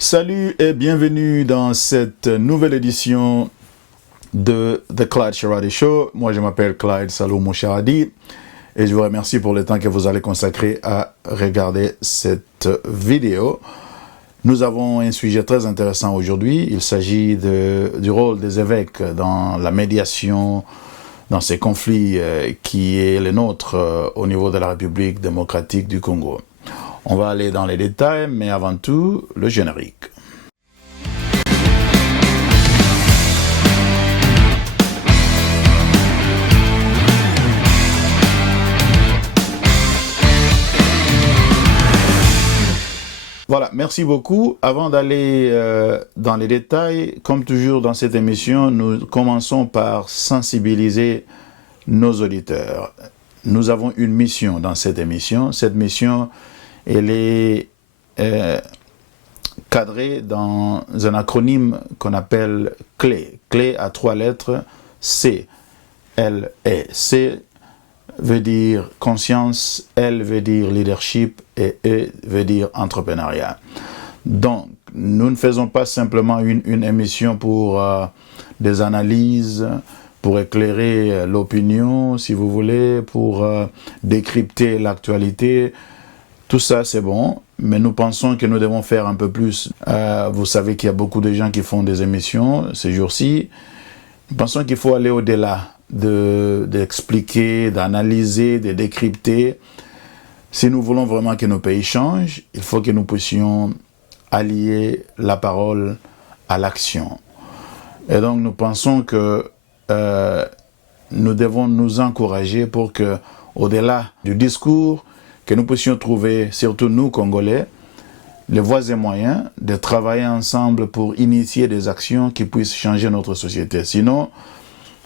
Salut et bienvenue dans cette nouvelle édition de The Clyde Sharadi Show. Moi, je m'appelle Clyde Salomon Sharadi et je vous remercie pour le temps que vous allez consacrer à regarder cette vidéo. Nous avons un sujet très intéressant aujourd'hui. Il s'agit du rôle des évêques dans la médiation, dans ces conflits qui est le nôtre au niveau de la République démocratique du Congo. On va aller dans les détails, mais avant tout, le générique. Voilà, merci beaucoup. Avant d'aller dans les détails, comme toujours dans cette émission, nous commençons par sensibiliser nos auditeurs. Nous avons une mission dans cette émission. Cette mission, elle est cadrée dans un acronyme qu'on appelle CLE. CLE à 3 lettres, C, L, E. C veut dire conscience, L veut dire leadership et E veut dire entrepreneuriat. Donc, nous ne faisons pas simplement une émission pour des analyses, pour éclairer l'opinion, si vous voulez, pour décrypter l'actualité. Tout ça, c'est bon, mais nous pensons que nous devons faire un peu plus. Vous savez qu'il y a beaucoup de gens qui font des émissions ces jours-ci. Nous pensons qu'il faut aller au-delà d'expliquer, d'analyser, de décrypter. Si nous voulons vraiment que nos pays changent, il faut que nous puissions allier la parole à l'action. Et donc, nous pensons que nous devons nous encourager pour que, au-delà du discours, que nous puissions trouver, surtout nous, Congolais, les voies et moyens de travailler ensemble pour initier des actions qui puissent changer notre société. Sinon,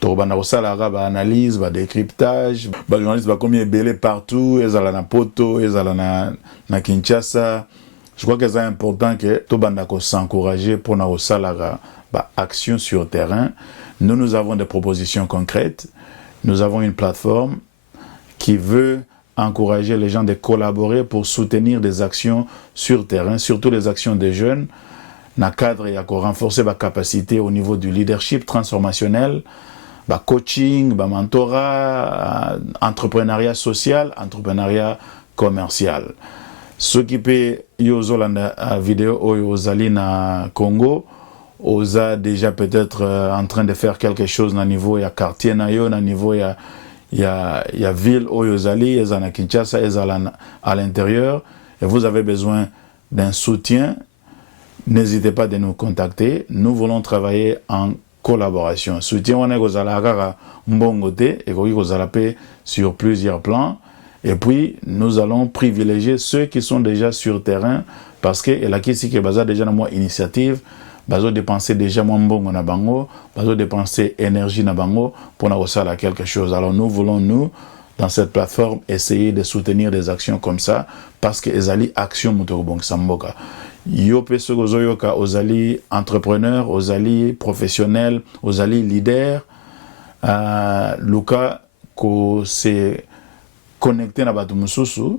analyse, décryptage, les journalistes vont comme belé partout, ils sont na Poto, ils sont na Kinshasa. Je crois que c'est important que tout le monde s'encourage pour nous action sur le terrain. Nous avons des propositions concrètes. Nous avons une plateforme qui veut encourager les gens de collaborer pour soutenir des actions sur le terrain, surtout les actions des jeunes, dans le cadre et renforcer la capacité au niveau du leadership transformationnel, coaching, mentorat, entrepreneuriat social, entrepreneuriat commercial. Ceux qui peuvent la vidéo aux Ali na Congo, osa déjà peut-être en train de faire quelque chose au niveau il y a quartier au niveau il y a ville Oyozali, ils sont à Kinshasa, ils sont à l'intérieur, et vous avez besoin d'un soutien, n'hésitez pas de nous contacter. Nous voulons travailler en collaboration. Soutien, on est aux mbongote et sur plusieurs plans. Et puis, nous allons privilégier ceux qui sont déjà sur le terrain, parce que la question qui est déjà dans mon initiative, bazo dépenser déjà moins bon na bango, bazo dépenser énergie na bango pour na resala quelque chose. Alors nous voulons dans cette plateforme essayer de soutenir des actions comme ça parce que ezali action mutobong samboka. Yo peso gozoyoka ozali entrepreneur, ozali professionnel, ozali leader. Luka ko se connecter na batu mususu,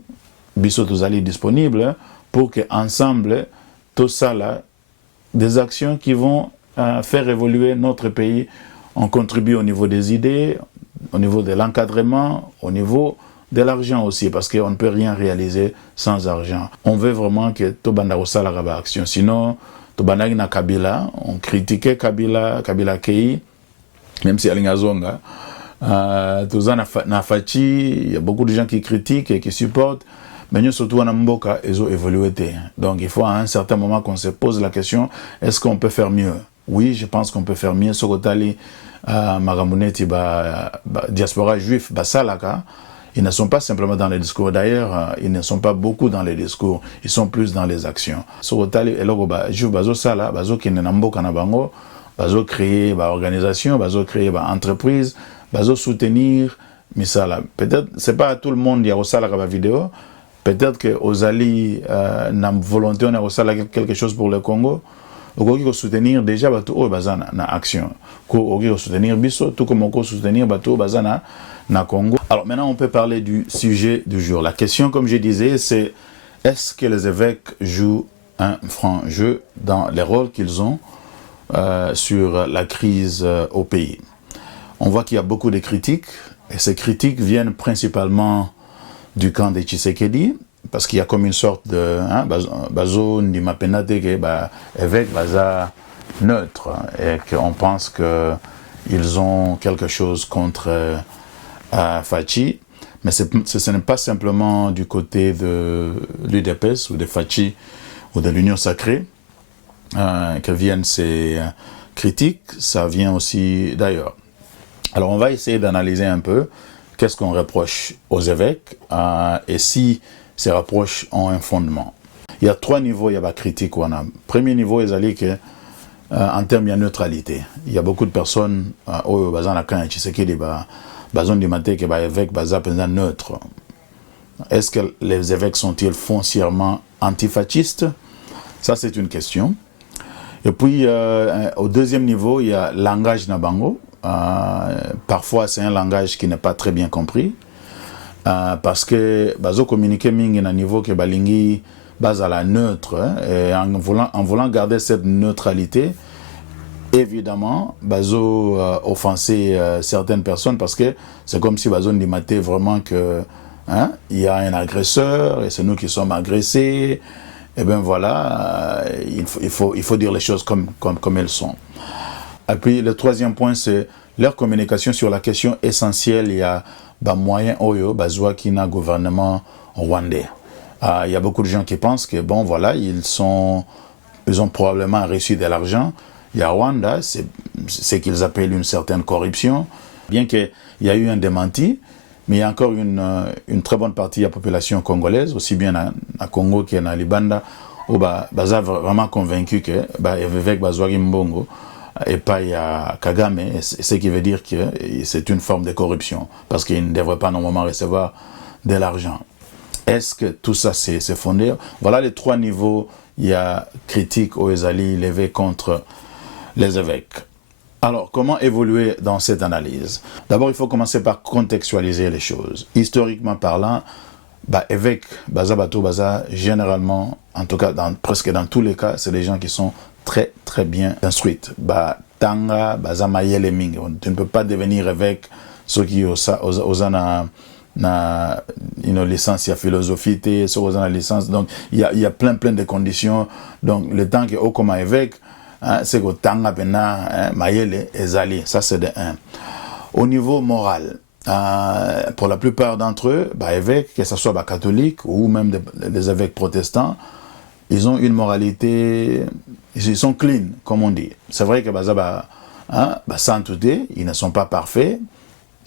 biso tozali disponible pour que ensemble tout ça là des actions qui vont faire évoluer notre pays. On contribue au niveau des idées, au niveau de l'encadrement, au niveau de l'argent aussi, parce qu'on ne peut rien réaliser sans argent. On veut vraiment que Tobanda Osala raba action. Sinon, Tobanda na Kabila, on critiquait Kabila Kei, même si Alingazonga. Toza na Fachi, il y a beaucoup de gens qui critiquent et qui supportent. Mais nous, surtout en Mboka, ils ont évolué. Donc, il faut à un certain moment qu'on se pose la question, est-ce qu'on peut faire mieux? Oui, je pense qu'on peut faire mieux. Sokotali, Magamuneti, diaspora juif, Salaka, ils ne sont pas simplement dans les discours. D'ailleurs, ils ne sont pas beaucoup dans les discours. Ils sont plus dans les actions. Sokotali, elogo, juif, bazo sala, bazo qui n'est Mboka na bango, bazo créer, organisation, bazo créer, entreprise, bazo soutenir, misala. Peut-être, c'est pas à tout le monde qui a reçu la vidéo. Peut-être que Ozali n'a volonté on a reçu quelque chose pour le Congo. On peut soutenir déjà bateau au bazana na action. On peut soutenir biso tout comme on peut soutenir bateau bazana na Congo. Alors maintenant on peut parler du sujet du jour. La question comme je disais c'est est-ce que les évêques jouent un franc jeu dans les rôles qu'ils ont sur la crise au pays. On voit qu'il y a beaucoup de critiques, et ces critiques viennent principalement du camp de Tshisekedi, parce qu'il y a comme une sorte de bazo ndima penate que évêque baza neutre, et qu'on pense qu'ils ont quelque chose contre Fachi, mais ce n'est pas simplement du côté de l'UDPS ou de Fachi ou de l'Union Sacrée que viennent ces critiques, ça vient aussi d'ailleurs. Alors on va essayer d'analyser un peu qu'est-ce qu'on reproche aux évêques et si ces reproches ont un fondement. Il y a 3 niveaux, il y a la critique. Premier niveau, c'est que en termes de neutralité, il y a beaucoup de personnes au bazan quand Tshisekedi bazon du matin que évêque baza neutre. Est-ce que les évêques sont-ils foncièrement antifascistes? Ça c'est une question. Et puis au deuxième niveau, il y a langage nabango. Parfois c'est un langage qui n'est pas très bien compris parce que bazo communiquer mingi na niveau que balingi bazala neutre et en voulant garder cette neutralité, évidemment bazo offenser certaines personnes parce que c'est comme si bazo ndimaté vraiment que il y a un agresseur et c'est nous qui sommes agressés. Et bien voilà, il faut dire les choses comme elles sont. Et puis le troisième point, c'est leur communication sur la question essentielle. Il y a moyen oyo bazwa qui n'a gouvernement rwandais. Il y a beaucoup de gens qui pensent que bon voilà, ils ont probablement reçu de l'argent. Il y a Rwanda, c'est ce qu'ils appellent une certaine corruption. Bien qu'il y a eu un démenti, mais il y a encore une très bonne partie de la population congolaise, aussi bien à Congo qu'à Libanda, où baza vraiment convaincu que évêque bazwari mbongo et pas il y a Kagame, ce qui veut dire que c'est une forme de corruption, parce qu'il ne devrait pas normalement recevoir de l'argent. Est-ce que tout ça c'est fondé? Voilà les 3 niveaux. Il y a critique aux Ezali levée contre les évêques. Alors, comment évoluer dans cette analyse? D'abord, il faut commencer par contextualiser les choses. Historiquement parlant, évêques, baza, généralement, en tout cas presque dans tous les cas, c'est des gens qui sont très très bien instruites. Tanga, baza mayele mingi. Tu ne peux pas devenir évêque, ceux qui ont une licence en philosophie, ceux qui ont une licence. Donc, il y a plein de conditions. Donc, le temps que comme évêque, c'est que tanga pena mayele ezali, ça c'est de 1. Au niveau moral, pour la plupart d'entre eux, évêques, que ce soit catholiques ou même des évêques protestants, ils ont une moralité, ils sont clean, comme on dit. C'est vrai que sainteté, ils ne sont pas parfaits,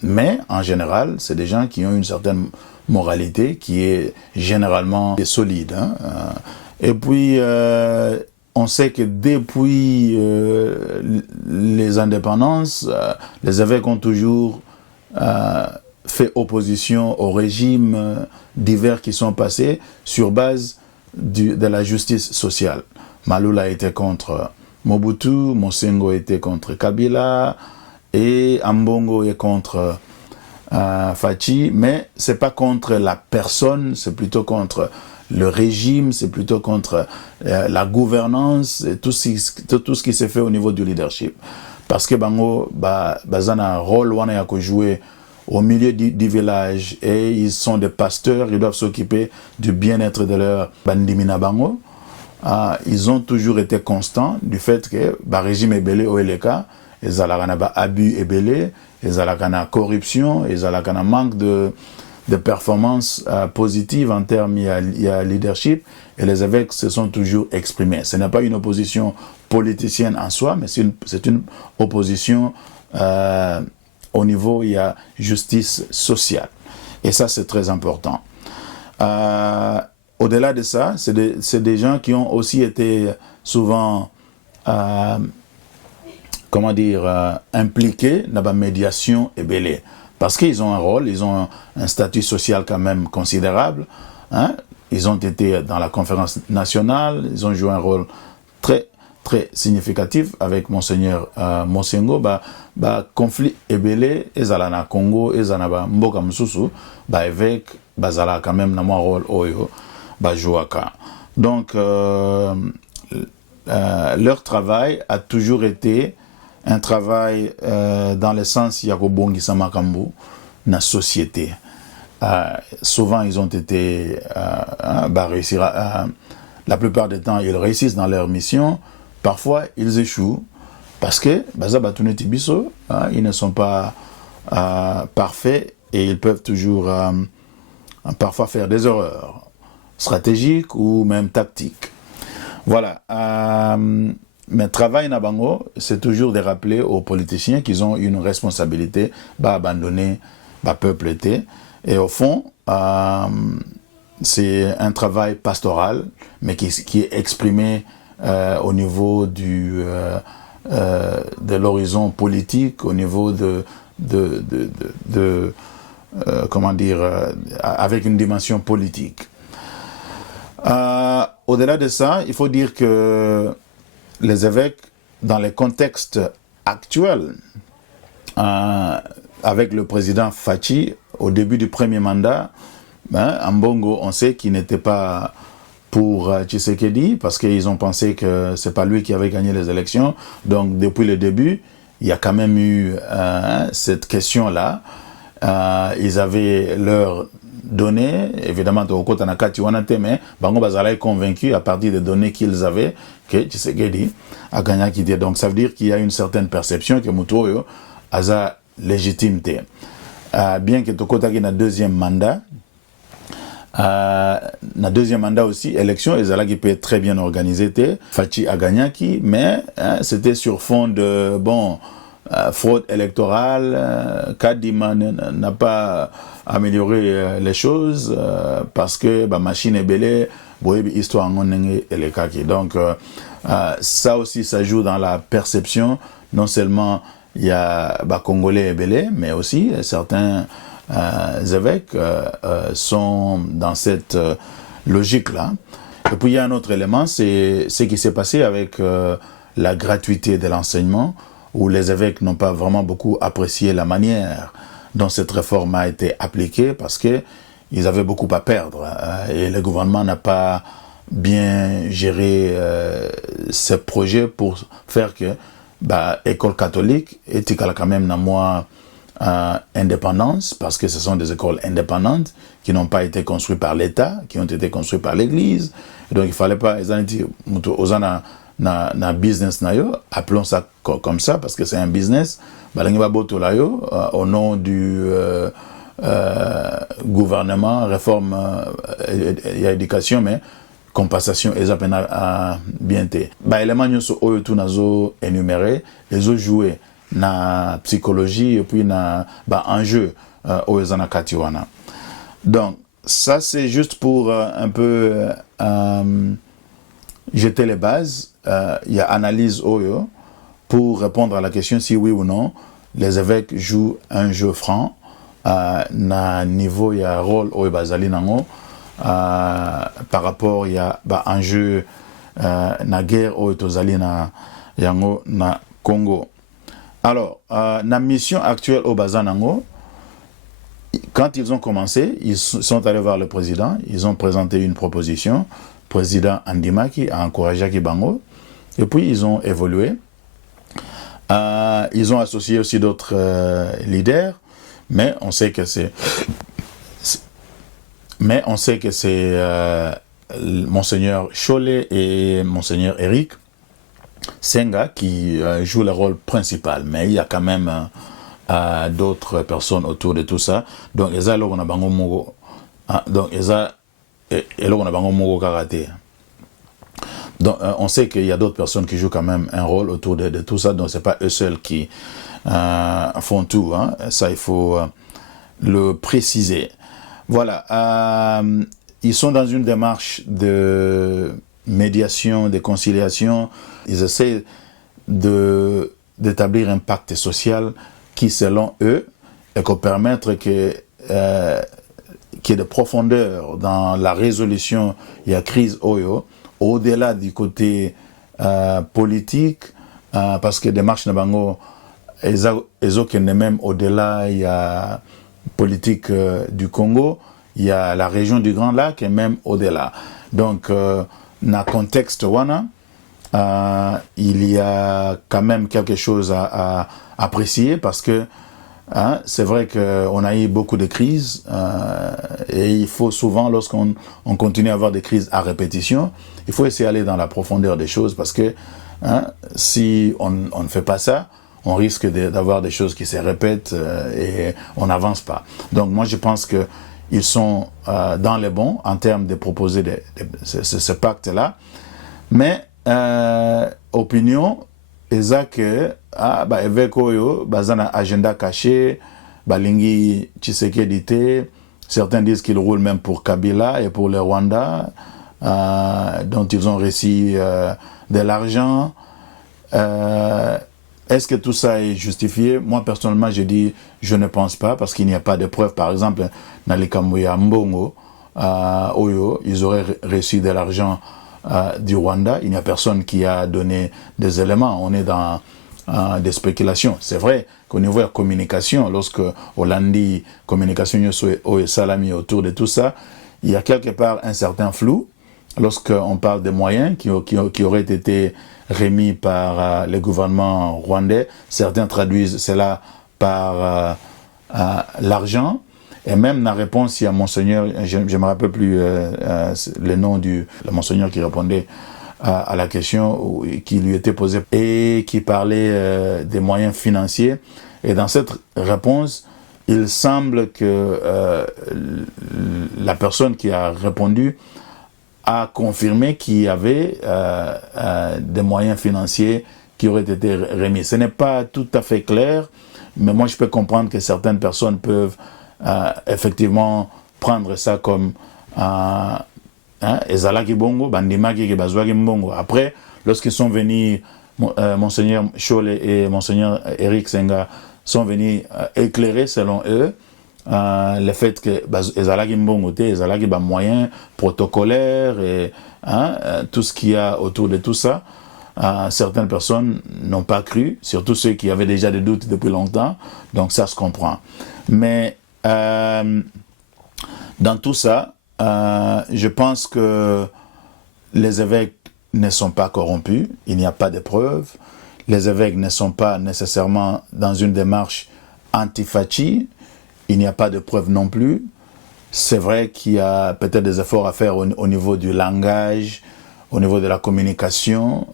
mais en général, c'est des gens qui ont une certaine moralité qui est généralement solide. Et puis on sait que depuis les indépendances, les évêques ont toujours fait opposition aux régimes divers qui sont passés sur base de la justice sociale. Malula était contre Mobutu, Mosengo était contre Kabila et Ambongo est contre Fachi, mais c'est pas contre la personne, c'est plutôt contre le régime, c'est plutôt contre la gouvernance et tout ce qui s'est fait au niveau du leadership. Parce que bango bazana rôle wana ya ko jouer au milieu du village et ils sont des pasteurs, ils doivent s'occuper du bien-être de leur bandimina bango. Ils ont toujours été constants du fait que régime est belé au LK, ils ont abus et belé, ils ont corruption, ils ont manque de performances positives en termes de leadership, et les évêques se sont toujours exprimés. Ce n'est pas une opposition politicienne en soi, mais c'est une opposition au niveau il y a justice sociale. Et ça, c'est très important. Au-delà de ça, c'est des gens qui ont aussi été souvent impliqués dans la médiation et belé. Parce qu'ils ont un rôle, ils ont un statut social quand même considérable. Ils ont été dans la conférence nationale, ils ont joué un rôle très, très significatif avec Monseigneur Mosengo. Conflit ebele, ezala na Congo, ezala na mboka mususu, évêque, bazala quand même na un rôle oyo, jouaka. Donc, leur travail a toujours été un travail dans le sens Yakobongi Samakambu, na société. Souvent, ils ont été réussir la plupart du temps, ils réussissent dans leur mission. Parfois, ils échouent parce que ils ne sont pas parfaits et ils peuvent toujours parfois faire des erreurs stratégiques ou même tactiques. Voilà. Mais travail Nabango, c'est toujours de rappeler aux politiciens qu'ils ont une responsabilité d'abandonner le peuple. Et au fond, c'est un travail pastoral, mais qui est exprimé au niveau de l'horizon politique, au niveau comment dire, avec une dimension politique. Au-delà de ça, il faut dire que les évêques, dans les contextes actuels, avec le président Fachi, au début du premier mandat, en Bongo, on sait qu'il n'était pas pour Tshisekedi, parce qu'ils ont pensé que c'est pas lui qui avait gagné les élections. Donc, depuis le début, il y a quand même eu cette question-là. Ils avaient leur données, évidemment, mais Bango Bazala est convaincu à partir des données qu'ils avaient que Tshisekedi a gagné. Donc, ça veut dire qu'il y a une certaine perception que Mutoyo a sa légitimité. Bien que Tokota qui a deuxième mandat, aussi, élection, Ezala qui peut être très bien organisé, Fachi a gagné, mais c'était sur fond de, fraude électorale, Kadima n'a pas amélioré les choses parce que machine est belle, histoire et donc ça aussi ça joue dans la perception. Non seulement il y a Congolais et belé, mais aussi certains évêques sont dans cette logique-là. Et puis il y a un autre élément, c'est ce qui s'est passé avec la gratuité de l'enseignement, où les évêques n'ont pas vraiment beaucoup apprécié la manière dont cette réforme a été appliquée, parce qu'ils avaient beaucoup à perdre et le gouvernement n'a pas bien géré ce projet pour faire que école catholique est quand même dans moi indépendance, parce que ce sont des écoles indépendantes qui n'ont pas été construites par l'État, qui ont été construites par l'Église. Donc il ne fallait pas na business na yo, appelons ça comme ça parce que c'est un business. Au nom du gouvernement, réforme et éducation, mais compensation et bien té. Élément nyoso oyo tu nazo énuméré, les autres jouer na psychologie et puis na enjeu oyo zana katiwana. Donc ça c'est juste pour un peu jeter les bases. Il y a analyse oyo pour répondre à la question si oui ou non les évêques jouent un jeu franc na niveau il y a rôle oyo bazali nango par rapport il y a un jeu na guerre oyo tozali na yango na Congo. Alors na mission actuelle au bazanango, quand ils ont commencé, ils sont allés voir le président, ils ont présenté une proposition. Président Andimaki a encouragé Kibango. Et puis, ils ont évolué. Ils ont associé aussi d'autres leaders. Mais on sait que c'est Monseigneur Cholet et Monseigneur Eric Senga qui jouent le rôle principal. Mais il y a quand même d'autres personnes autour de tout ça. Donc, ils ont Bango Mogo. Donc, ils ont donc on sait qu'il y a d'autres personnes qui jouent quand même un rôle autour de tout ça, donc c'est pas eux seuls qui font tout, hein. Ça il faut le préciser. Voilà, ils sont dans une démarche de médiation, de conciliation, ils essaient d'établir un pacte social qui selon eux est qu'on permettre que qui est de profondeur dans la résolution il y a crise oyo au-delà du côté politique parce que des marches nabango ezokende même au-delà il y a politique du Congo, il y a la région du Grand Lac et même au-delà. Donc na contexte wana, il y a quand même quelque chose à apprécier parce que c'est vrai qu'on a eu beaucoup de crises et il faut souvent, lorsqu'on continue à avoir des crises à répétition, il faut essayer d'aller dans la profondeur des choses parce que si on ne fait pas ça, on risque d'avoir des choses qui se répètent et on n'avance pas. Donc moi je pense qu'ils sont dans les bons en termes de proposer ce pacte-là, mais opinion, eza que évêque oyo baza na agenda caché, balingi Tshisekedi te. Certains disent qu'il roule même pour Kabila et pour le Rwanda, dont ils ont reçu de l'argent. Est-ce que tout ça est justifié? Moi, personnellement, je dis, je ne pense pas, parce qu'il n'y a pas de preuves. Par exemple, dans les Kamouya Mbongo, Oyo, ils auraient reçu de l'argent du Rwanda. Il n'y a personne qui a donné des éléments. On est dans des spéculations. C'est vrai qu'au niveau de la communication, lorsque Hollandi, communication et Salami autour de tout ça, il y a quelque part un certain flou. Lorsqu'on parle des moyens qui auraient été remis par le gouvernement rwandais, certains traduisent cela par l'argent. Et même la réponse, il y a Monseigneur, je ne me rappelle plus le nom du Monseigneur qui répondait à la question qui lui était posée et qui parlait des moyens financiers. Et dans cette réponse, il semble que la personne qui a répondu a confirmé qu'il y avait des moyens financiers qui auraient été remis. Ce n'est pas tout à fait clair, mais moi je peux comprendre que certaines personnes peuvent effectivement prendre ça comme ezalaki bongo, bandimaki ke bazwaki mbongo. Après, lorsqu'ils sont venus, Monseigneur Chole et Monseigneur Eric Senga sont venus éclairer selon eux le fait que ezalaki mbongo te, ezalaki ba moyens protocolaires et tout ce qu'il y a autour de tout ça. Certaines personnes n'ont pas cru, surtout ceux qui avaient déjà des doutes depuis longtemps, donc ça se comprend. Mais dans tout ça, je pense que les évêques ne sont pas corrompus, il n'y a pas de preuves. Les évêques ne sont pas nécessairement dans une démarche anti-Fachi, il n'y a pas de preuves non plus. C'est vrai qu'il y a peut-être des efforts à faire au niveau du langage, au niveau de la communication,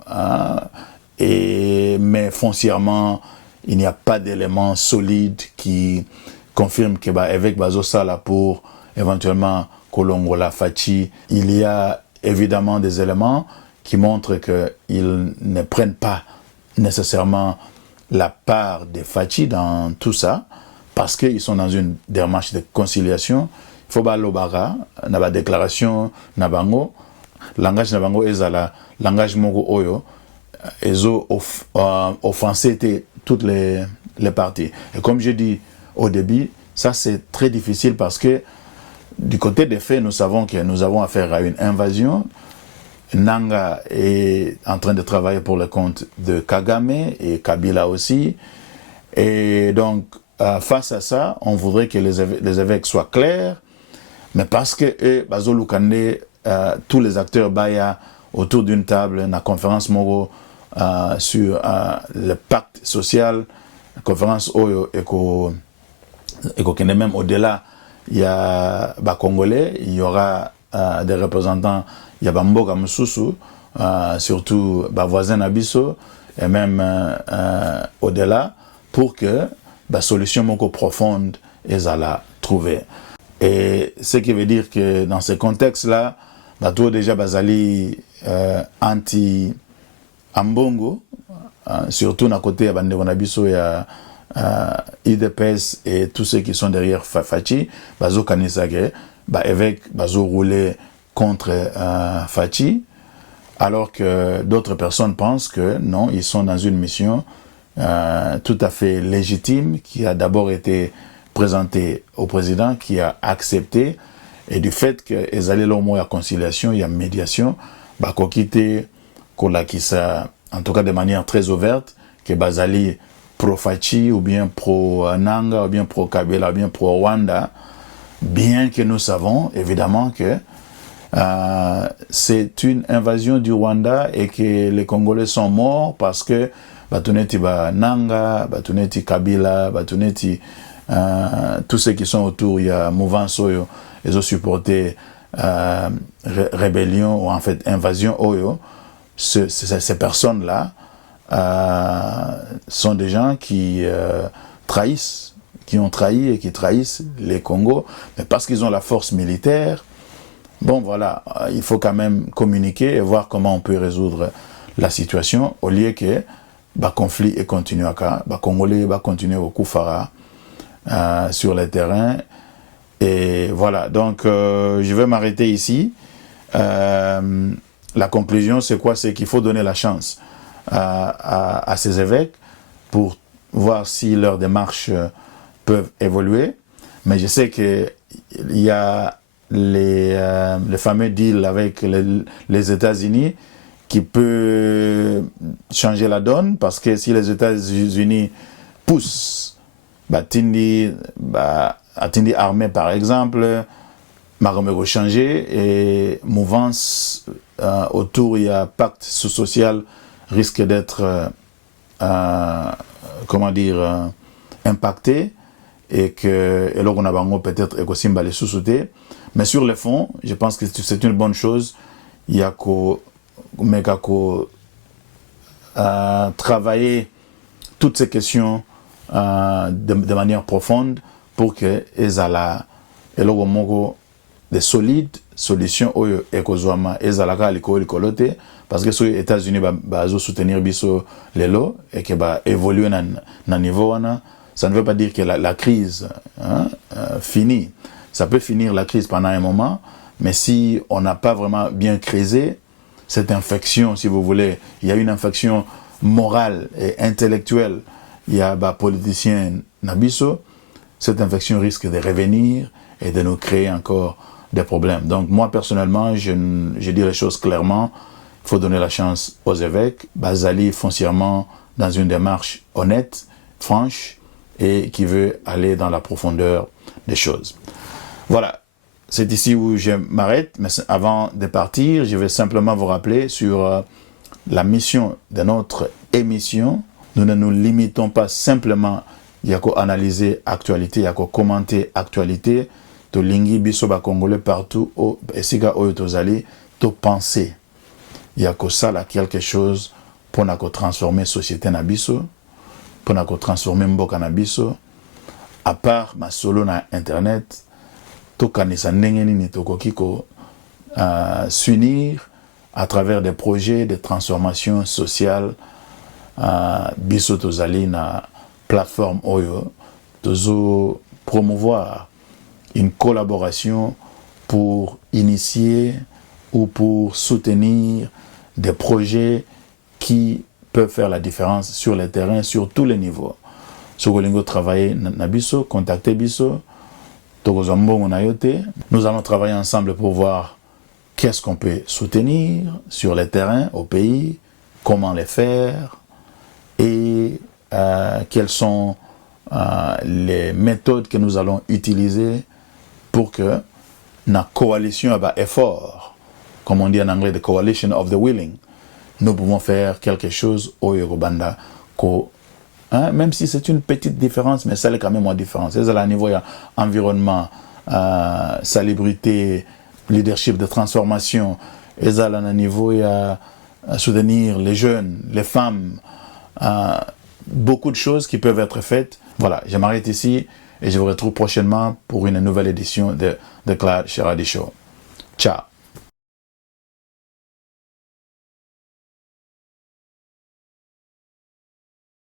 mais foncièrement, il n'y a pas d'éléments solides qui confirment que évêque Bazosala pour éventuellement Kolongola Fachi. Il y a évidemment des éléments qui montrent qu'ils ne prennent pas nécessairement la part des Fachi dans tout ça, parce qu'ils sont dans une démarche de conciliation. Il faut balobara, na ba déclaration na bango, langage na bango ezala, langage moko oyo, ezo offensé toutes les parties. Et comme je dis au début, ça c'est très difficile parce que du côté des faits, nous savons que nous avons affaire à une invasion. Nanga est en train de travailler pour le compte de Kagame et Kabila aussi. Et donc, face à ça, on voudrait que les évêques soient clairs, mais parce que Bazolou Kande, tous les acteurs baya autour d'une table, la conférence Moro sur le pacte social, la conférence Oyo et même au-delà, il y a Congolais, il y aura des représentants, il y a Bamboka Moussoussou, surtout voisin Abisso, et même au-delà, pour que la solution moko profonde est à la trouver. Et ce qui veut dire que dans ce contexte-là, tout déjà bazali anti-ambongo, surtout à côté de Bandeko Nabiso, il y a IDPS et tous ceux qui sont derrière Fachi, bazo kanisage, évêque bazo rouler contre Fachi, alors que d'autres personnes pensent que non, ils sont dans une mission tout à fait légitime, qui a d'abord été présentée au président, qui a accepté, et du fait qu'ils allaient là au moins à conciliation, il y a médiation, kokite kolakisa, en tout cas de manière très ouverte, que bazali pro-Fachi, ou bien pro-Nanga, ou bien pro-Kabila, ou bien pro-Rwanda, bien que nous savons évidemment que c'est une invasion du Rwanda et que les Congolais sont morts parce que batuneti Nanga, batuneti Kabila, batuneti tous ceux qui sont autour, il y a mouvance Oyo, ils ont supporté rébellion ou en fait invasion Oyo. Ces personnes-là sont des gens qui trahissent, qui ont trahi et qui trahissent les Congos, mais parce qu'ils ont la force militaire. Bon, voilà, il faut quand même communiquer et voir comment on peut résoudre la situation au lieu que le conflit continue à cas, les Congolais continuent au Koufara sur le terrain. Et voilà, donc je vais m'arrêter ici. La conclusion, c'est quoi? C'est qu'il faut donner la chance à ces évêques pour voir si leurs démarches peuvent évoluer. Mais je sais qu'il y a les fameux deals avec les États-Unis qui peut changer la donne, parce que si les États-Unis poussent Tindi armée par exemple, Maromero changer et mouvance autour, il y a pacte social risque d'être impacté et que là on a peut-être écosimba les sous-sauter. Mais sur le fond, je pense que c'est une bonne chose. Il y a travailler toutes ces questions de manière profonde pour que les des solides solutions oyo ekozwama ezalaka likolo kolote, parce que sur les États-Unis bazo soutenir biso lelo et que évoluer na niveau wana. Ça ne veut pas dire que la crise finit. Ça peut finir la crise pendant un moment, mais si on n'a pas vraiment bien creusé cette infection, si vous voulez, il y a une infection morale et intellectuelle, il y a politicien nabiso, cette infection risque de revenir et de nous créer encore des problèmes. Donc moi personnellement, je dis les choses clairement, il faut donner la chance aux évêques, Bazali foncièrement dans une démarche honnête, franche, et qui veut aller dans la profondeur des choses. Voilà, c'est ici où je m'arrête, mais avant de partir, je vais simplement vous rappeler sur la mission de notre émission. Nous ne nous limitons pas simplement à analyser l'actualité, à commenter l'actualité, to lingi biso ba congolais partout au esika oyo tozali to penser. Il y a ça là quelque chose pour transformer la société na biso, pour transformer mboka na biso, à part ma solo na internet, to kanisa ndenge nini tokoki ko s'unir à travers des projets de transformation sociale. Biso tozali na plateforme oyo tozo promouvoir une collaboration pour initier ou pour soutenir des projets qui peuvent faire la différence sur le terrain, sur tous les niveaux. Sokolingo travailler na biso, contacter biso, tokozambongo na yote. Nous allons travailler ensemble pour voir qu'est-ce qu'on peut soutenir sur le terrain au pays, comment les faire et quelles sont les méthodes que nous allons utiliser pour que la coalition ait effort, comme on dit en anglais, the coalition of the willing, nous pouvons faire quelque chose au Yorubanda, même si c'est une petite différence, mais ça est quand même une différence. C'est à niveau environnement, salubrité, leadership de transformation, et à niveau soutenir les jeunes, les femmes, beaucoup de choses qui peuvent être faites. Voilà, je m'arrête ici et je vous retrouve prochainement pour une nouvelle édition de Claude Sheradi Show. Ciao.